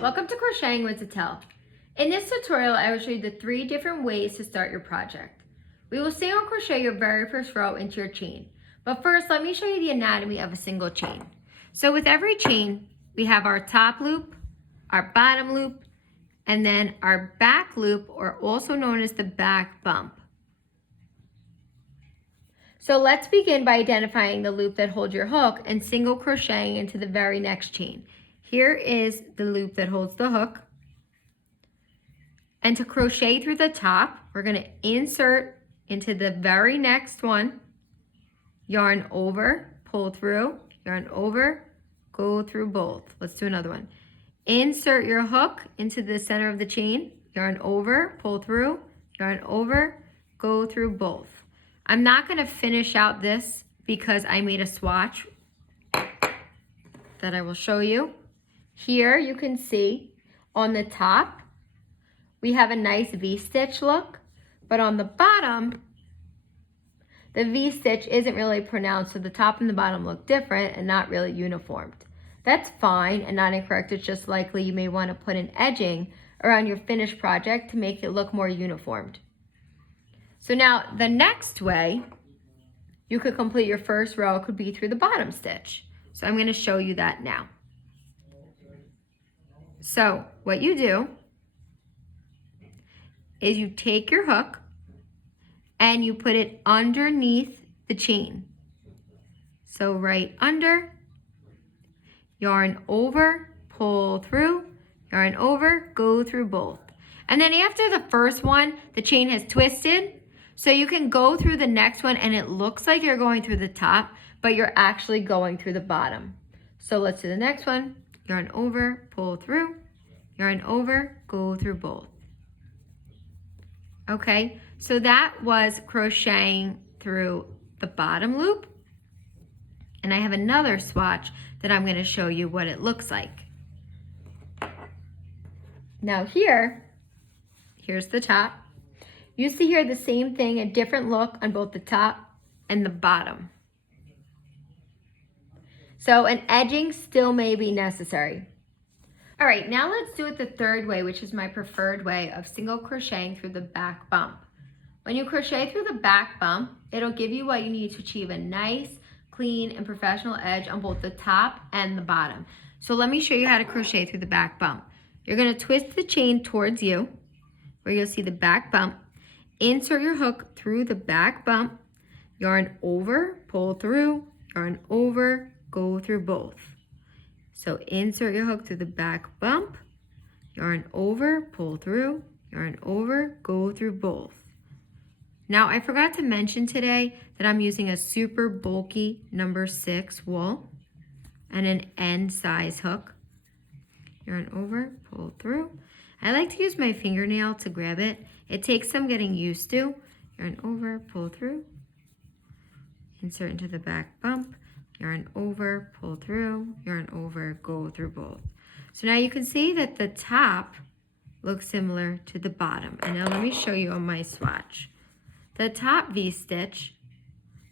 Welcome to Crocheting with ZITELLE. In this tutorial, I will show you the 3 different ways to start your project. We will single crochet your very first row into your chain. But first, let me show you the anatomy of a single chain. So with every chain, we have our top loop, our bottom loop, and then our back loop, or also known as the back bump. So let's begin by identifying the loop that holds your hook and single crocheting into the very next chain. Here is the loop that holds the hook. And to crochet through the top, we're going to insert into the very next one, yarn over, pull through, yarn over, go through both. Let's do another one. Insert your hook into the center of the chain, yarn over, pull through, yarn over, go through both. I'm not going to finish out this because I made a swatch that I will show you. Here you can see on the top, we have a nice V-stitch look, but on the bottom, the V-stitch isn't really pronounced, so the top and the bottom look different and not really uniformed. That's fine and not incorrect. It's just likely you may want to put an edging around your finished project to make it look more uniformed. So now the next way you could complete your first row could be through the bottom stitch. So I'm going to show you that now. So what you do is you take your hook and you put it underneath the chain. So right under, yarn over, pull through, yarn over, go through both. And then after the first one, the chain has twisted, so you can go through the next one and it looks like you're going through the top, but you're actually going through the bottom. So let's do the next one. Yarn over, pull through, yarn over, go through both. Okay, so that was crocheting through the bottom loop. And I have another swatch that I'm going to show you what it looks like. Now here's the top. You see here the same thing, a different look on both the top and the bottom. So an edging still may be necessary. All right, now let's do it the third way, which is my preferred way of single crocheting through the back bump. When you crochet through the back bump, it'll give you what you need to achieve a nice, clean, and professional edge on both the top and the bottom. So let me show you how to crochet through the back bump. You're going to twist the chain towards you, where you'll see the back bump. Insert your hook through the back bump, yarn over, pull through, yarn over, go through both. So insert your hook through the back bump, yarn over, pull through, yarn over, go through both. Now I forgot to mention today that I'm using a super bulky number 6 wool and an end size hook. Yarn over, pull through. I like to use my fingernail to grab it. It takes some getting used to. Yarn over, pull through, insert into the back bump, yarn over, pull through, yarn over, go through both. So now you can see that the top looks similar to the bottom. And now let me show you on my swatch. The top V-stitch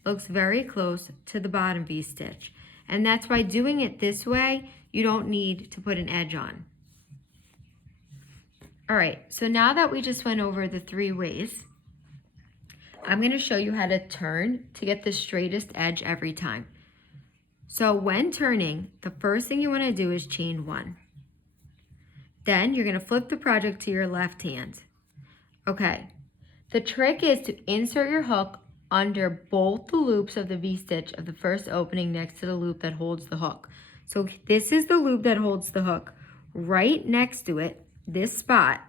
looks very close to the bottom V-stitch. And that's why doing it this way, you don't need to put an edge on. All right, so now that we just went over the 3 ways, I'm going to show you how to turn to get the straightest edge every time. So when turning, the first thing you want to do is chain 1. Then you're going to flip the project to your left hand. Okay, the trick is to insert your hook under both the loops of the V-stitch of the first opening next to the loop that holds the hook. So this is the loop that holds the hook. Right next to it, this spot,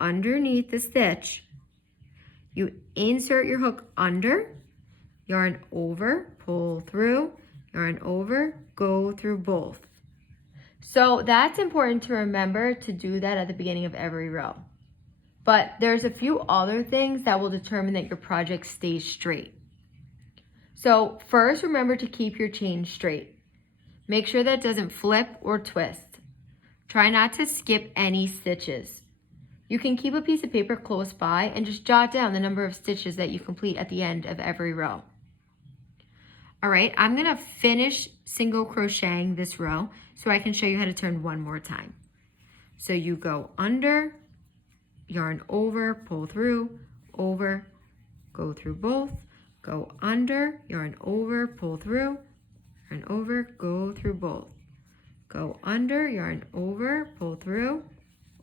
underneath the stitch, you insert your hook under, yarn over, pull through, yarn over, go through both. So that's important to remember to do that at the beginning of every row. But there's a few other things that will determine that your project stays straight. So first, remember to keep your chain straight. Make sure that it doesn't flip or twist. Try not to skip any stitches. You can keep a piece of paper close by and just jot down the number of stitches that you complete at the end of every row. All right, I'm gonna finish single crocheting this row so I can show you how to turn one more time. So you go under, yarn over, pull through, over, go through both, go under, yarn over, pull through, yarn over, go through both. Go under, yarn over, pull through,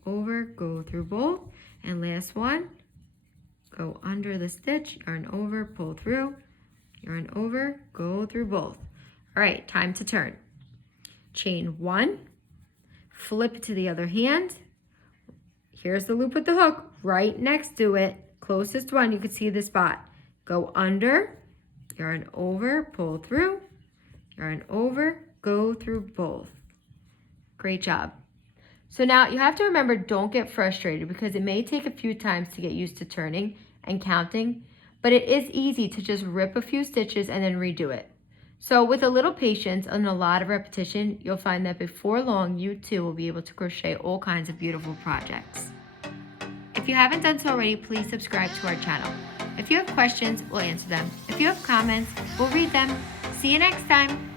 over, go through both. And last one, go under the stitch, yarn over, pull through, yarn over, go through both. All right, time to turn. Chain 1, flip to the other hand. Here's the loop with the hook right next to it. Closest one, you can see the spot. Go under, yarn over, pull through, yarn over, go through both. Great job. So now you have to remember, don't get frustrated because it may take a few times to get used to turning and counting, but it is easy to just rip a few stitches and then redo it. So with a little patience and a lot of repetition, you'll find that before long, you too will be able to crochet all kinds of beautiful projects. If you haven't done so already, please subscribe to our channel. If you have questions, we'll answer them. If you have comments, we'll read them. See you next time.